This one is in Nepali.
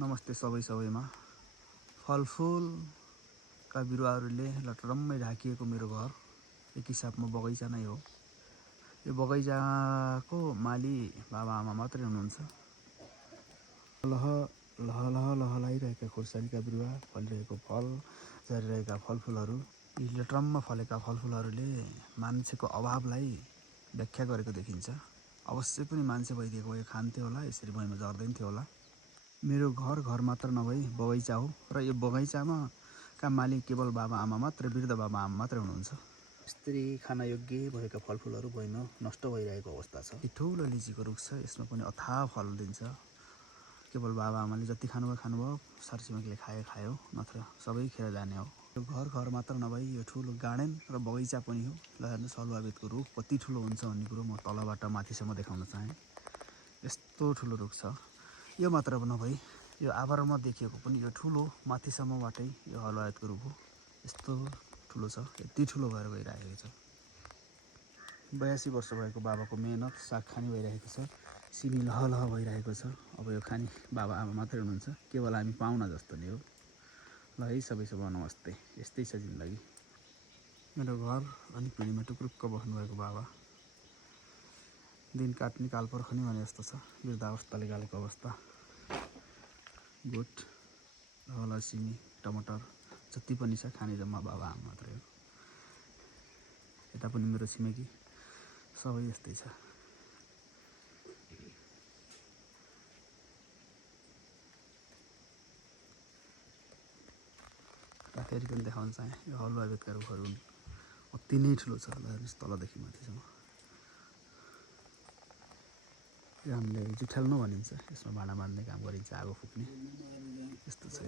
नमस्ते सबैमा फलफुलका बिरुवाहरूले लटरम्मै ढाकिएको मेरो घर एक हिसाबमा बगैँचा नै हो। यो बगैँचाको माली बाबाआमा मात्रै हुनुहुन्छ। लहलाइरहेका खोर्सानीका बिरुवा, फलिरहेको फल, झरिरहेका फलफुलहरू, यी लटरम्म फलेका फलफुलहरूले मान्छेको अभावलाई व्याख्या गरेको देखिन्छ। अवश्य पनि मान्छे भइदिएको भए खान्थ्यो होला, यसरी भुइँमा झर्दैन थियो होला। मेरो घर मात्र नभई बगैँचा हो र यो बगैँचामा का मालिक केवल बाबाआमा मात्र, वृद्ध बाबाआमा मात्रै हुनुहुन्छ। यस्तै खान योग्य भएका फलफुलहरू भुइँमा नष्ट भइरहेको अवस्था छ। ठुलो लिचीको रुख छ, यसमा पनि अथाह फल दिन्छ। केवल बाबाआमाले जति खानुभयो, छरछिमेकीले खायो, नत्र सबै खेर जाने हो। यो घर मात्र नभई यो ठुलो गार्डन र बगैँचा पनि हो। ल हेर्नुहोस्, हलुवावेदको रुख कति ठुलो हुन्छ भन्ने कुरो म तलबाट माथिसम्म देखाउन चाहेँ। यस्तो ठुलो रुख छ। यो मात्र नभई यो आवारमा देखिएको पनि यो ठुलो माथिसम्मबाटै यो हलुवावेदको रुख हो। यस्तो ठुलो छ, यति ठुलो भएर गइरहेको छ। 82 वर्ष भएको बाबाको मेहनत साग खानी भइरहेको छ। सिमी लहलह भइरहेको छ। अब यो खानी बाबाआमा मात्रै हुनुहुन्छ। केवल हामी पाहुना जस्तो नै हो। ल है सबैसँग नमस्ते। यस्तै छ जिन्दगी। मेरो घर अनि पिँढीमा टुक्रुक्क बस्नुभएको बाबा, दिन काट्ने कालपर्ख नि भने जस्तो छ। वृद्धावस्थाले गालेको अवस्था। गोठ, लहलह सिमी, टमाटर जति पनि छ खाने जम्मा बाबाआमा मात्रै हो। यता पनि मेरो छिमेकी सबै यस्तै छ। फेरि पनि देखाउन चाहेँ, यो हलुवावेदका रुखहरू अति नै ठुलो छ। ल हेर्नुहोस्, तलदेखि माथिसम्म। यो हामीले जुठ्याल्नु भनिन्छ। यसमा भाँडा बाँध्ने काम गरिन्छ, आगो फुक्ने। यस्तो छ।